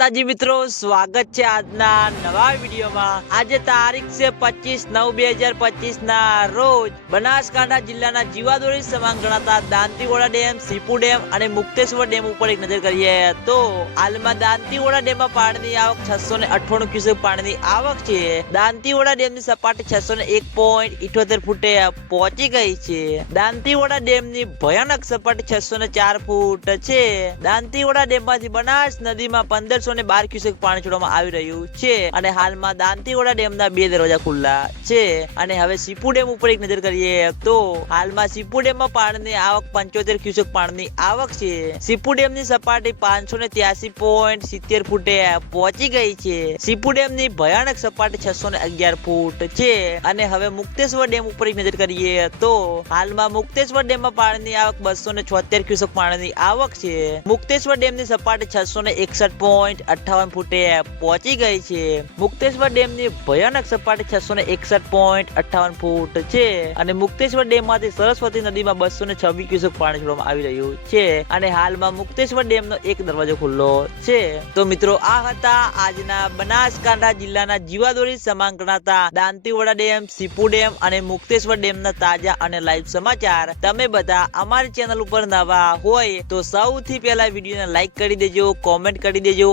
માતાજી મિત્રો, સ્વાગત છે આજના નવા વિડીયોમાં. આજે તારીખ છે પચીસ નવ બે હજાર પચીસ ના રોજ બનાસકાંઠા જિલ્લાના જીવાદોરી સમાન ગણાતા દાંતીવાડા ડેમ, સીપુ ડેમ અને મુક્તેશ્વર ડેમ ઉપર એક નજર કરીએ તો હાલમાં દાંતીવાડા ડેમમાં પાણીની આવક છસો ને અઠ્ઠાણું ક્યુસેક પાણીની આવક છે. દાંતીવાડા ડેમની સપાટી છસો ને એક પોઈન્ટ ઇઠોતેર ફૂટે પહોંચી ગઈ છે. દાંતીવાડા ડેમની ભયાનક સપાટી છસો ને ચાર ફૂટ છે. દાંતીવાડા ડેમમાંથી બનાસ નદીમાં પંદરસો ને બાર ક્યુસેક પાણી છોડવામાં આવી રહ્યું છે અને હાલમાં દાંતીવાડા ડેમના બે દરવાજા ખુલ્લા છે અને હવે સીપુ ડેમ ઉપર એક નજર કરીએ તો હાલમાં સીપુ ડેમમાં પાણીની આવક પંચોતેર ક્યુસેક પાણીની આવક છે. સીપુ ડેમની સપાટી પાંચસો ને ત્યાસી પોઈન્ટ સિત્તેર ફૂટે પહોંચી ગઈ છે. સીપુ ડેમની ભયાનક સપાટી છસો ને અગિયાર ફૂટ છે અને હવે મુક્તેશ્વર ડેમ ઉપર એક નજર કરીએ તો હાલમાં મુક્તેશ્વર ડેમમાં પાણીની આવક બસો ને છોતેર ક્યુસેક પાણીની આવક છે. મુક્તેશ્વર ડેમની સપાટી છસો ને એકસઠ પોઈન્ટ અઠાવન ફૂટે પહોંચી ગઈ છે. મુક્તેશ્વર ડેમની ભયાનક સપાટી છસો ને એકસઠ પોઈન્ટ અઠાવન ફૂટ છે અને મુક્તેશ્વર ડેમમાંથી સરસ્વતી નદીમાં બસો ને છવ્વીસ ક્યુસેક પાણી છોડવામાં આવી રહ્યું છે અને હાલમાં મુક્તેશ્વર ડેમનો એક દરવાજો ખુલ્લો છે. તો મિત્રો, આ હતા આજના બનાસકાંઠા જિલ્લાના જીવાદોરી સમાન ગણાતા દાંતીવાડા ડેમ, સીપુ ડેમ અને મુક્તેશ્વર ડેમના તાજા અને લાઈવ સમાચાર. તમે બધા અમારી ચેનલ ઉપર નવા હોય તો સૌથી પહેલા વિડીયોને લાઈક કરી દેજો, કોમેન્ટ કરી દેજો